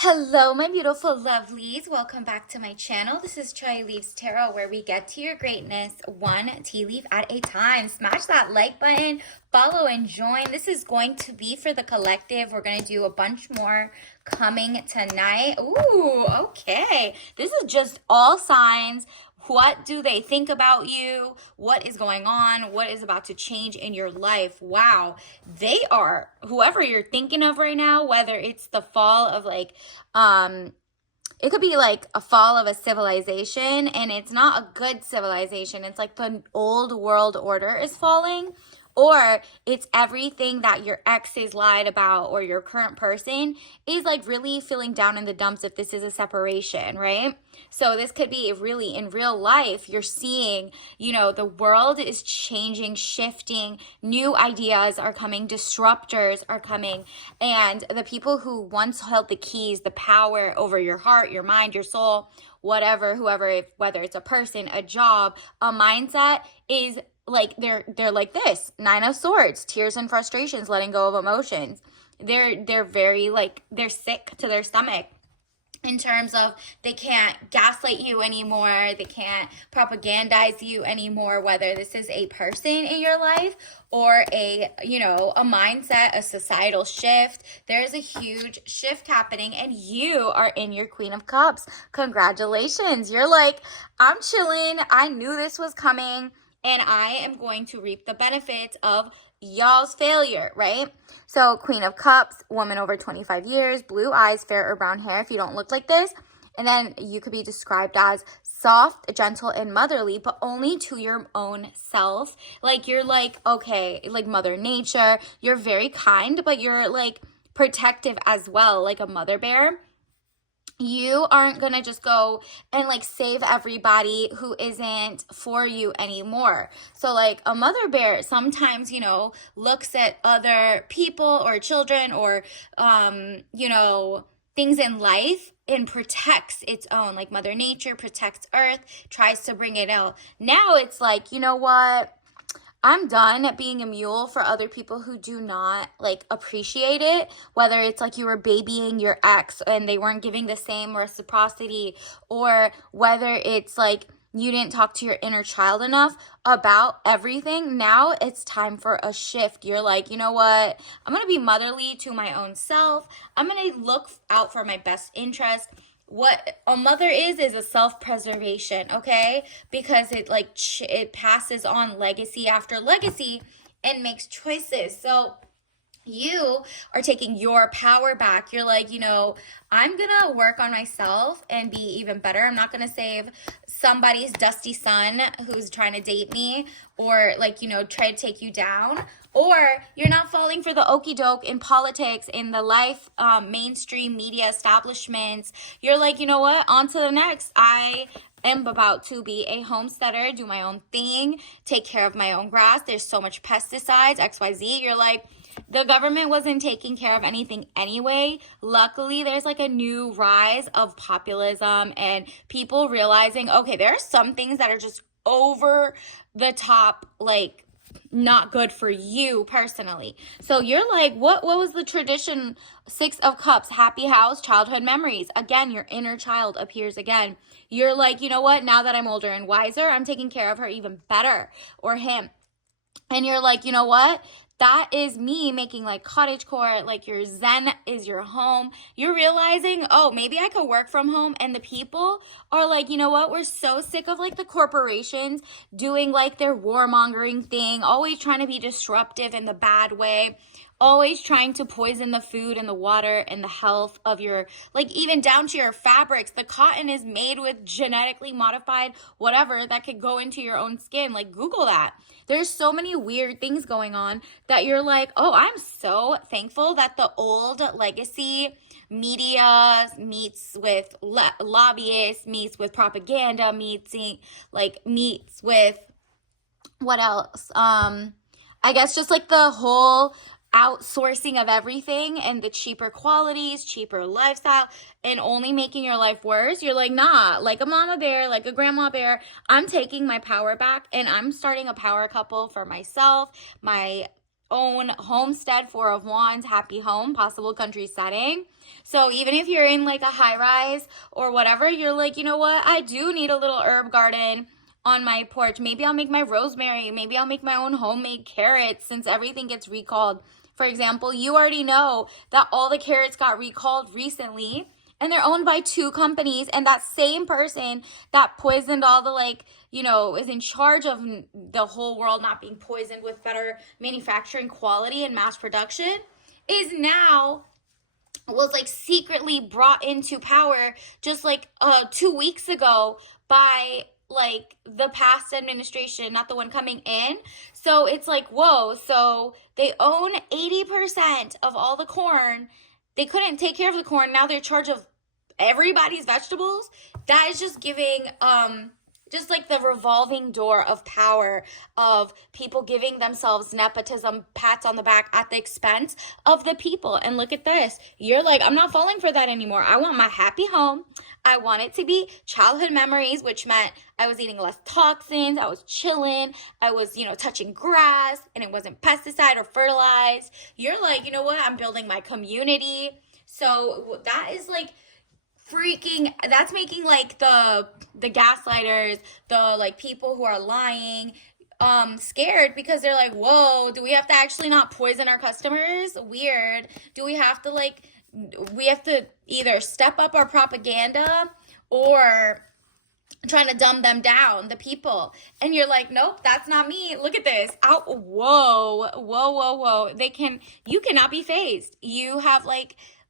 Hello, my beautiful lovelies. Welcome back to my channel. This is Chai Leaves Tarot, where we get to your greatness one tea leaf at a time. Smash that like button, follow and join. This is going to be for the collective. We're going to do a bunch more coming tonight. Ooh, okay. This is just all signs. What do they think about you? What is going on? What is about to change in your life? Wow. They are, whoever you're thinking of right now, whether it's the fall of it could be like a fall of a civilization, and it's not a good civilization. It's like the old world order is falling, or it's everything that your exes lied about or your current person is like really feeling down in the dumps if this is a separation, right? So this could be really in real life. You're seeing, the world is changing, shifting, new ideas are coming, disruptors are coming, and the people who once held the keys, the power over your heart, your mind, your soul, whatever, whoever, whether it's a person, a job, a mindset, is like they're like this Nine of Swords, tears and frustrations, letting go of emotions. They're very like, they're sick to their stomach in terms of they can't gaslight you anymore, they can't propagandize you anymore, whether this is a person in your life or a mindset, a societal shift. There's a huge shift happening, and you are in your Queen of Cups. Congratulations. You're like, I'm chilling, I knew this was coming, and I am going to reap the benefits of y'all's failure, right? So Queen of Cups, woman over 25 years, blue eyes, fair or brown hair if you don't look like this. And then you could be described as soft, gentle, and motherly, but only to your own self. Like, you're like, okay, like Mother Nature. You're very kind, but you're like protective as well, like a mother bear. You aren't going to just go and like save everybody who isn't for you anymore. So like a mother bear sometimes, looks at other people or children or, things in life and protects its own. Like Mother Nature protects Earth, tries to bring it out. Now it's like, you know what? I'm done at being a mule for other people who do not like appreciate it, whether it's like you were babying your ex and they weren't giving the same reciprocity, or whether it's like you didn't talk to your inner child enough about everything. Now it's time for a shift. You're like, you know what? I'm going to be motherly to my own self. I'm going to look out for my best interest. What a mother is a self-preservation, okay? Because it like it passes on legacy after legacy and makes choices. So you are taking your power back. You're like, I'm gonna work on myself and be even better. I'm not gonna save somebody's dusty son who's trying to date me, or like, try to take you down. Or you're not falling for the okey doke in politics, in the life, mainstream media establishments. You're like, you know what? On to the next. I am about to be a homesteader, do my own thing, take care of my own grass. There's so much pesticides, XYZ. You're like, the government wasn't taking care of anything anyway. Luckily, there's like a new rise of populism and people realizing, okay, there are some things that are just over the top, like not good for you personally. So you're like, what was the tradition? Six of Cups, happy house, childhood memories. Again, your inner child appears again. You're like, you know what? Now that I'm older and wiser, I'm taking care of her even better, or him. And you're like, you know what? That is me making like cottagecore, like your zen is your home. You're realizing, oh, maybe I could work from home. And the people are like, you know what? We're so sick of like the corporations doing like their warmongering thing, always trying to be disruptive in the bad way, always trying to poison the food and the water and the health of your, like even down to your fabrics. The cotton is made with genetically modified whatever that could go into your own skin. Like Google that. There's so many weird things going on that you're like, oh, I'm so thankful that the old legacy media meets with lobbyists, meets with propaganda, meets with what else? I guess just like the whole outsourcing of everything and the cheaper qualities, cheaper lifestyle, and only making your life worse. You're like, nah, like a mama bear, like a grandma bear, I'm taking my power back and I'm starting a power couple for myself, my own homestead, Four of Wands, happy home, possible country setting. So even if you're in like a high rise or whatever, you're like, you know what? I do need a little herb garden on my porch. Maybe I'll make my rosemary. Maybe I'll make my own homemade carrots since everything gets recalled. For example, you already know that all the carrots got recalled recently and they're owned by two companies, and that same person that poisoned all the is in charge of the whole world not being poisoned with better manufacturing quality and mass production is now was secretly brought into power just 2 weeks ago by the past administration, not the one coming in. So it's whoa, so they own 80% of all the corn. They couldn't take care of the corn. Now they're in charge of everybody's vegetables. That is just giving just the revolving door of power of people giving themselves nepotism, pats on the back at the expense of the people. And look at this. You're like, I'm not falling for that anymore. I want my happy home. I want it to be childhood memories, which meant I was eating less toxins. I was chilling. I was, touching grass, and it wasn't pesticide or fertilized. You're like, you know what? I'm building my community. So that is that's making the gaslighters, the we who are lying scared, because they're like, whoa, do we have to actually not poison our customers? Weird. Do we have to we have to either step up our propaganda or trying to dumb them down, the people? And you're like, nope, that's not me. Look at this. Whoa. You cannot be phased. You have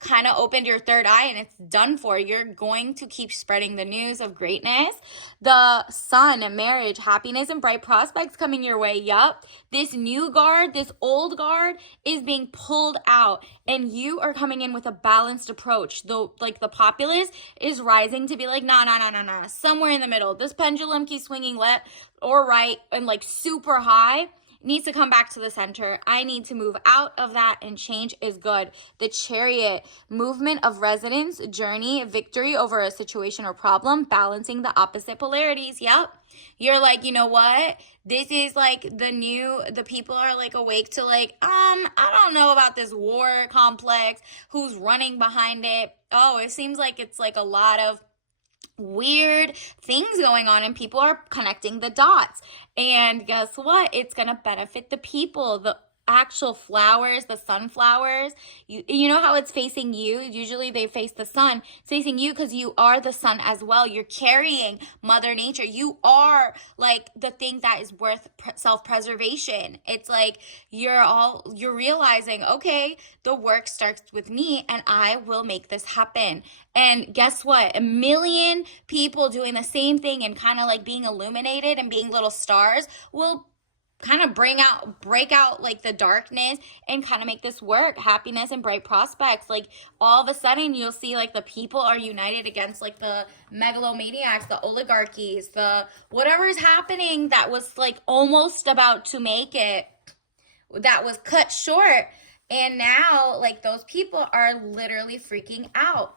kind of opened your third eye, and it's done for. You're going to keep spreading the news of greatness. The sun, marriage, happiness, and bright prospects coming your way. Yup. This new guard, this old guard is being pulled out, and you are coming in with a balanced approach. The populace is rising to be nah. Somewhere in the middle. This pendulum keeps swinging left or right and super high. Needs to come back to the center. I need to move out of that, and change is good. The Chariot, movement of resonance, journey, victory over a situation or problem, balancing the opposite polarities. Yep. You're like, you know what? This is the people are awake to I don't know about this war complex. Who's running behind it? Oh, it seems like it's a lot of weird things going on, and people are connecting the dots. And guess what? It's going to benefit the people. The actual flowers, the sunflowers, you know how it's facing you? Usually they face the sun. It's facing you because you are the sun as well. You're carrying Mother Nature. You are the thing that is worth self-preservation. It's you're realizing, okay, the work starts with me, and I will make this happen. And guess what? 1 million people doing the same thing and kind of being illuminated and being little stars will kind of break out the darkness and kind of make this work. Happiness and bright prospects. All of a sudden you'll see the people are united against the megalomaniacs, the oligarchies, the whatever is happening that was almost about to make it, that was cut short. And now those people are literally freaking out.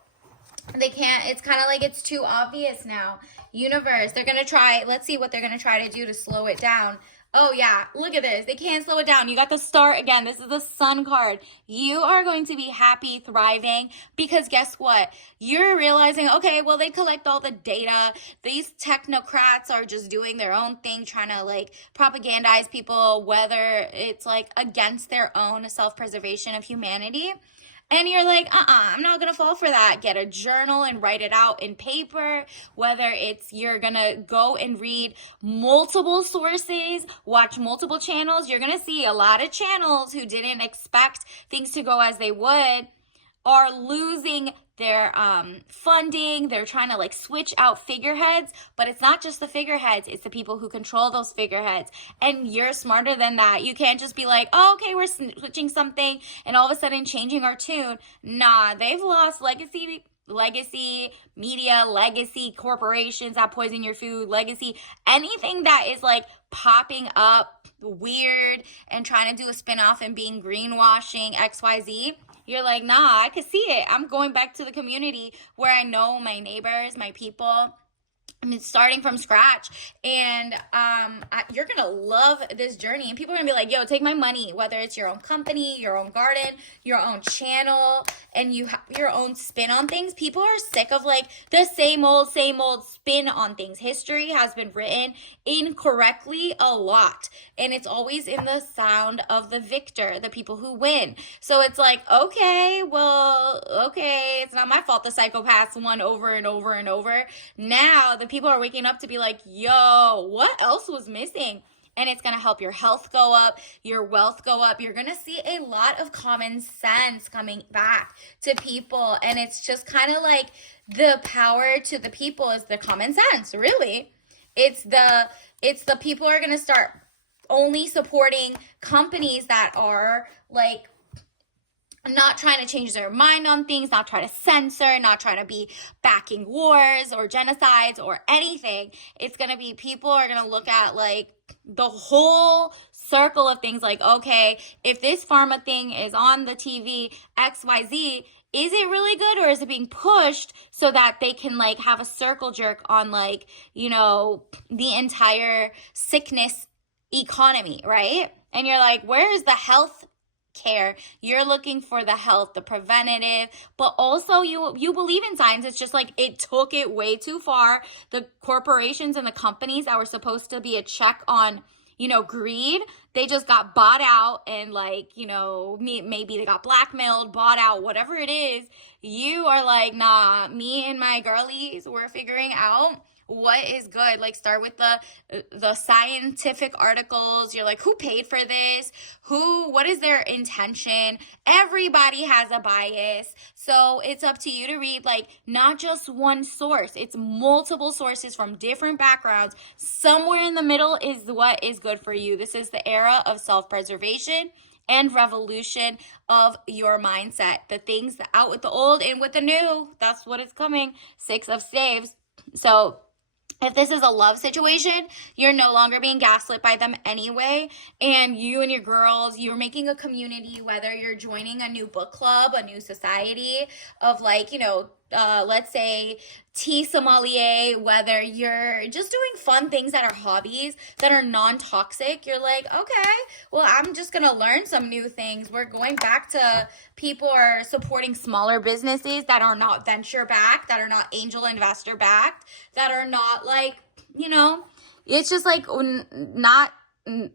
They can't, it's kind of it's too obvious now. Universe, they're going to try, let's see what they're going to try to do to slow it down. Oh yeah, look at this. They can't slow it down. You got the star again. This is the sun card. You are going to be happy, thriving, because guess what? You're realizing, okay, well, they collect all the data. These technocrats are just doing their own thing, trying to propagandize people, whether it's against their own self-preservation of humanity. And you're like, I'm not going to fall for that. Get a journal and write it out in paper. Whether it's you're going to go and read multiple sources, watch multiple channels. You're going to see a lot of channels who didn't expect things to go as they would are losing their funding. They're trying to switch out figureheads, but it's not just the figureheads, it's the people who control those figureheads. And you're smarter than that. You can't just be oh, okay, we're switching something and all of a sudden changing our tune. Nah, they've lost legacy media, legacy corporations that poison your food, legacy anything that is popping up weird and trying to do a spin-off and being greenwashing XYZ. You're nah, I can see it. I'm going back to the community where I know my neighbors, my people, I mean, starting from scratch, and you're gonna love this journey. And people are gonna be like, "Yo, take my money." Whether it's your own company, your own garden, your own channel, and you have your own spin on things. People are sick of like the same old spin on things. History has been written incorrectly a lot, and it's always in the sound of the victor, the people who win. So it's like, okay, well, okay, it's not my fault the psychopaths won over and over and over. Now the people are waking up to be like, yo, what else was missing? And it's going to help your health go up, your wealth go up. You're going to see a lot of common sense coming back to people. And it's just kind of like the power to the people is the common sense, really. It's the people are going to start only supporting companies that are like not trying to change their mind on things, not trying to censor, not trying to be backing wars or genocides or anything. It's going to be, people are going to look at like the whole circle of things like, okay, if this pharma thing is on the TV, XYZ, is it really good, or is it being pushed so that they can like have a circle jerk on like, you know, the entire sickness economy, right? And you're like, where's the health care? You're looking for the health, the preventative, but also you believe in science. It's just like it took it way too far. The corporations and the companies that were supposed to be a check on, you know, greed, they just got bought out, and like, you know, maybe they got blackmailed, bought out, whatever it is. You are like, nah, me and my girlies, we're figuring out what is good. Like, start with the scientific articles. You're like, who paid for this? What is their intention? Everybody has a bias. So it's up to you to read like not just one source. It's multiple sources from different backgrounds. Somewhere in the middle is what is good for you. This is the era of self-preservation and revolution of your mindset. The things that out with the old, in with the new. That's what is coming. 6 of Staves. So if this is a love situation, you're no longer being gaslit by them anyway. And you and your girls, you're making a community, whether you're joining a new book club, a new society of like, you know, let's say tea sommelier, whether you're just doing fun things that are hobbies that are non-toxic. You're like, okay, well, I'm just going to learn some new things. We're going back to people are supporting smaller businesses that are not venture backed, that are not angel investor backed, that are not like, you know, it's just like not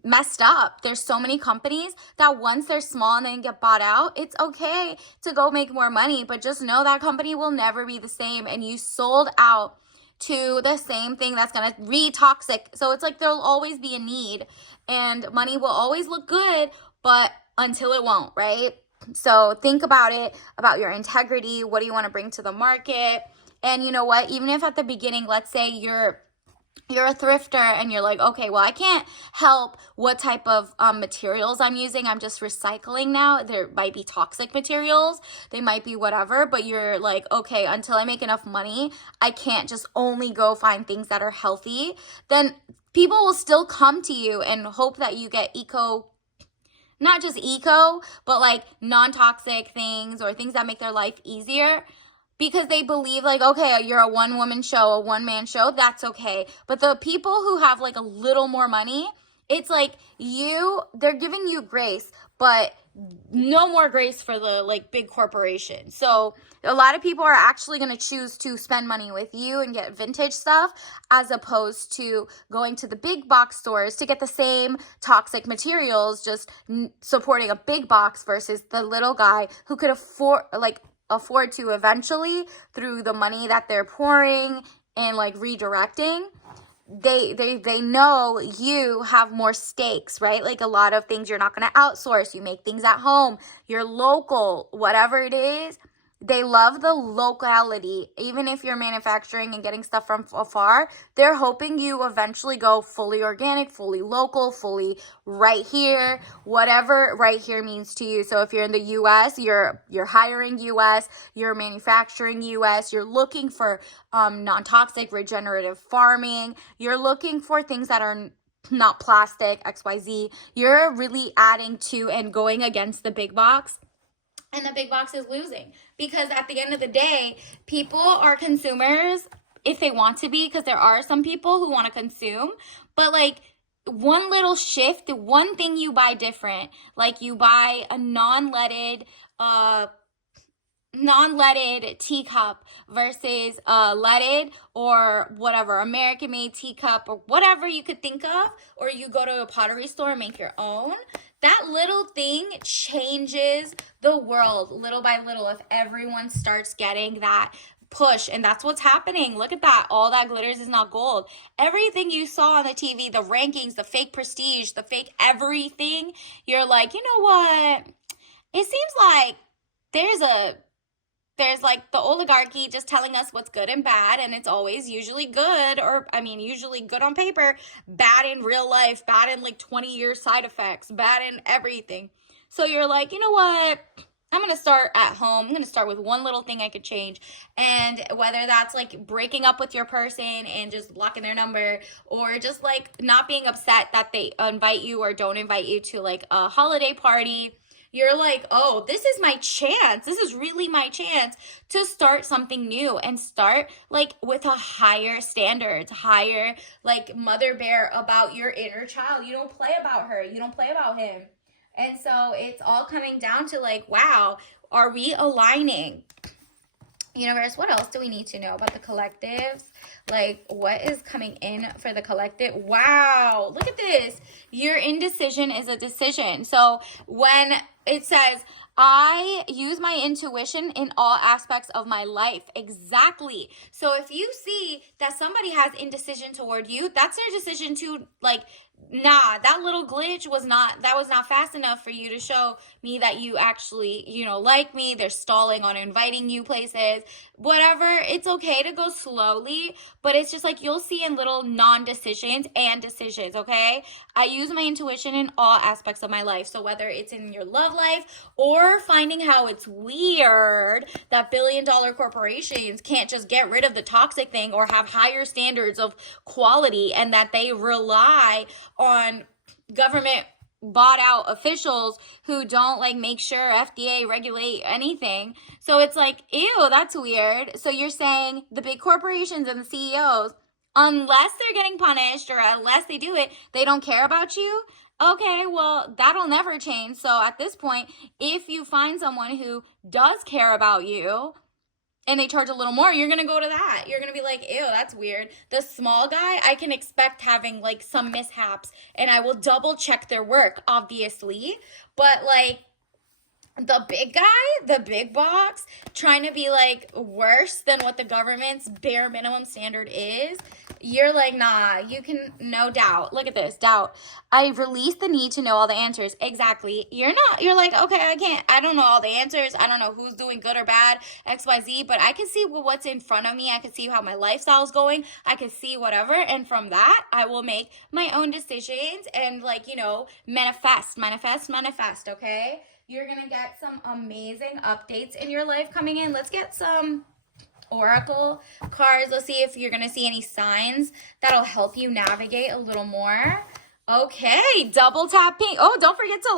messed up. There's so many companies that once they're small and then get bought out, it's okay to go make more money, but just know that company will never be the same, and you sold out to the same thing that's gonna re-toxic. So it's like there'll always be a need, and money will always look good, but until it won't, right? So think about it, about your integrity. What do you want to bring to the market? And you know what, even if at the beginning, let's say you're a thrifter and you're like, okay, well, I can't help what type of materials I'm using. I'm just recycling now. There might be toxic materials. They might be whatever, but you're like, okay, until I make enough money, I can't just only go find things that are healthy. Then people will still come to you and hope that you get not just eco, but like non-toxic things or things that make their life easier. Because they believe like, okay, you're a one-woman show, a one-man show, that's okay. But the people who have like a little more money, it's like they're giving you grace, but no more grace for the like big corporation. So a lot of people are actually going to choose to spend money with you and get vintage stuff as opposed to going to the big box stores to get the same toxic materials, just supporting a big box versus the little guy who could afford to eventually, through the money that they're pouring and like redirecting, they know you have more stakes, right? Like a lot of things you're not going to outsource. You make things at home, you're local, whatever it is. They love the locality. Even if you're manufacturing and getting stuff from afar, they're hoping you eventually go fully organic, fully local, fully right here, whatever right here means to you. So if you're in the US, you're hiring US, you're manufacturing US, you're looking for non-toxic regenerative farming, you're looking for things that are not plastic, XYZ. You're really adding to and going against the big box. And the big box is losing, because at the end of the day, people are consumers if they want to be, because there are some people who want to consume, but like one little shift, one thing you buy different, like you buy a non-leaded teacup versus leaded or whatever American made teacup or whatever you could think of, or you go to a pottery store and make your own. That little thing changes the world little by little if everyone starts getting that push. And that's what's happening. Look at that. All that glitters is not gold. Everything you saw on the TV, the rankings, the fake prestige, the fake everything, you're like, you know what? It seems like there's like the oligarchy just telling us what's good and bad, and it's always usually good, or I mean usually good on paper, bad in real life, bad in like 20-year side effects, bad in everything. So you're like, you know what, I'm going to start at home. I'm going to start with one little thing I could change. And whether that's like breaking up with your person and just blocking their number, or just like not being upset that they invite you or don't invite you to like a holiday party, you're like, oh, this is my chance. This is really my chance to start something new and start like with a higher standards, higher like mother bear about your inner child. You don't play about her. You don't play about him. And so it's all coming down to like, wow, are we aligning? Universe, what else do we need to know about the collectives? Like, what is coming in for the collective? Wow, look at this. Your indecision is a decision. So when it says, I use my intuition in all aspects of my life. Exactly. So if you see that somebody has indecision toward you, that's their decision to like, nah, that little glitch was not fast enough for you to show me that you actually, like me. They're stalling on inviting you places, whatever. It's okay to go slowly, but it's just like you'll see in little non-decisions and decisions, okay? I use my intuition in all aspects of my life. So whether it's in your love life or finding how it's weird that billion-dollar corporations can't just get rid of the toxic thing or have higher standards of quality, and that they rely on government bought out officials who don't like make sure FDA regulate anything. So it's like, ew, that's weird. So you're saying the big corporations and the CEOs, unless they're getting punished or unless they do it, they don't care about you? Okay, well, that'll never change. So at this point, if you find someone who does care about you and they charge a little more, you're going to go to that. You're going to be like, ew, that's weird. The small guy, I can expect having like some mishaps, and I will double check their work, obviously. But like the big guy, the big box, trying to be like worse than what the government's bare minimum standard is, you're like, nah, you can, no doubt. Look at this, doubt. I release the need to know all the answers. Exactly. You're like, okay, I don't know all the answers. I don't know who's doing good or bad, XYZ, but I can see what's in front of me. I can see how my lifestyle is going. I can see whatever. And from that, I will make my own decisions and like, manifest, okay? You're going to get some amazing updates in your life coming in. Let's get some oracle cards. Let's see if you're going to see any signs that'll help you navigate a little more. Okay, double tap pink. Oh, don't forget to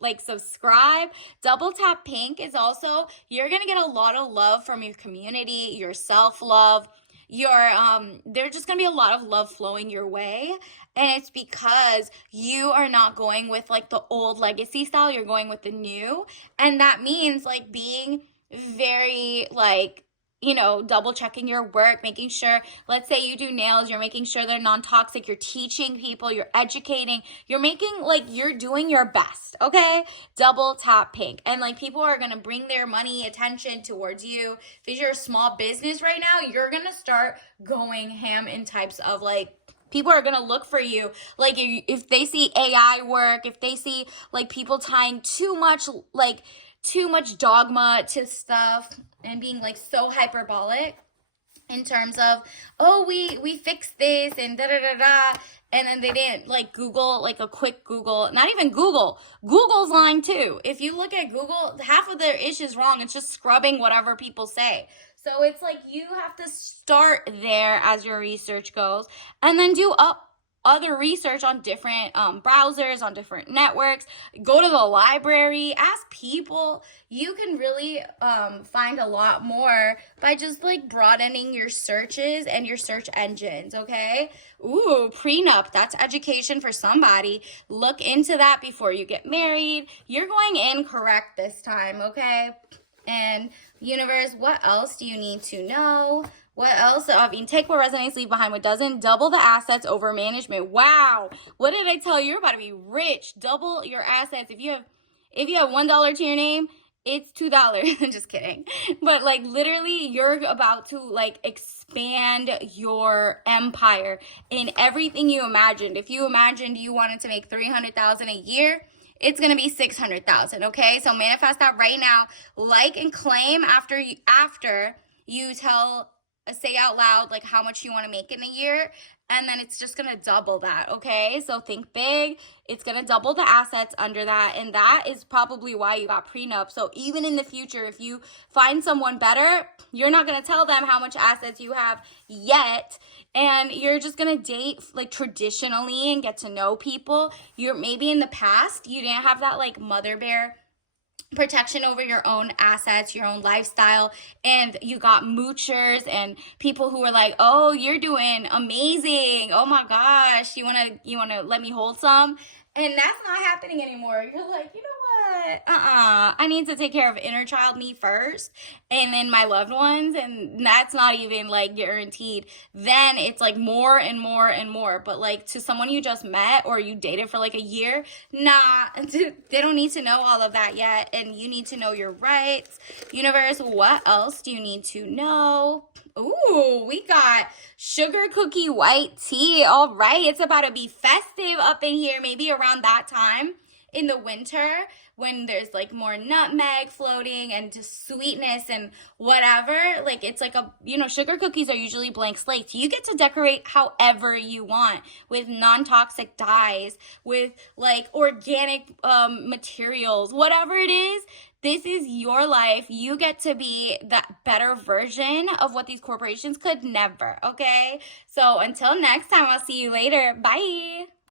like subscribe. Double tap pink is also, you're going to get a lot of love from your community, your self-love. There's just gonna be a lot of love flowing your way, and it's because you are not going with like the old legacy style, you're going with the new. And that means like being very like, double checking your work, making sure, let's say you do nails, you're making sure they're non-toxic, you're teaching people, you're educating, you're making like, you're doing your best, okay? Double tap pink. And like people are going to bring their money, attention towards you. If you're a small business right now, you're going to start going ham in types of like, people are going to look for you. Like if they see AI work, if they see like people tying too much dogma to stuff and being like so hyperbolic in terms of, oh, we fixed this and da-da-da-da, and then they didn't like Google, like a quick Google, not even Google's lying too. If you look at Google, half of their ish is wrong. It's just scrubbing whatever people say. So it's like you have to start there as your research goes, and then do other research on different browsers, on different networks. Go to the library, ask people. You can really find a lot more by just like broadening your searches and your search engines, okay? Ooh, prenup, that's education for somebody. Look into that before you get married. You're going in correct this time, okay? And universe, what else do you need to know? What else? I mean, take what resonates, leave behind what doesn't. Double the assets over management. Wow. What did I tell you? You're about to be rich. Double your assets. If you have $1 to your name, it's $2. I'm just kidding. But like literally you're about to like expand your empire in everything you imagined. If you imagined you wanted to make $300,000 a year, it's going to be $600,000, okay? So manifest that right now. Like and claim after you say out loud like how much you want to make in a year, and then it's just going to double that, okay? So think big. It's going to double the assets under that, and that is probably why you got prenup. So even in the future, if you find someone better, you're not going to tell them how much assets you have yet, and you're just going to date like traditionally and get to know people. You're maybe in the past, you didn't have that like mother bear protection over your own assets, your own lifestyle, and you got moochers and people who were like, oh, you're doing amazing, oh my gosh, you want to let me hold some? And that's not happening anymore. You're like, you know what, I need to take care of inner child me first, and then my loved ones, and that's not even like guaranteed. Then it's like more and more and more. But like to someone you just met or you dated for like a year, nah, they don't need to know all of that yet, and you need to know your rights. Universe, what else do you need to know? Ooh, we got sugar cookie white tea. All right, it's about to be festive up in here, maybe around that time in the winter when there's like more nutmeg floating and just sweetness and whatever. Like it's like sugar cookies are usually blank slates. You get to decorate however you want with non-toxic dyes, with like organic materials, whatever it is. This is your life. You get to be that better version of what these corporations could never, okay? So until next time, I'll see you later. Bye.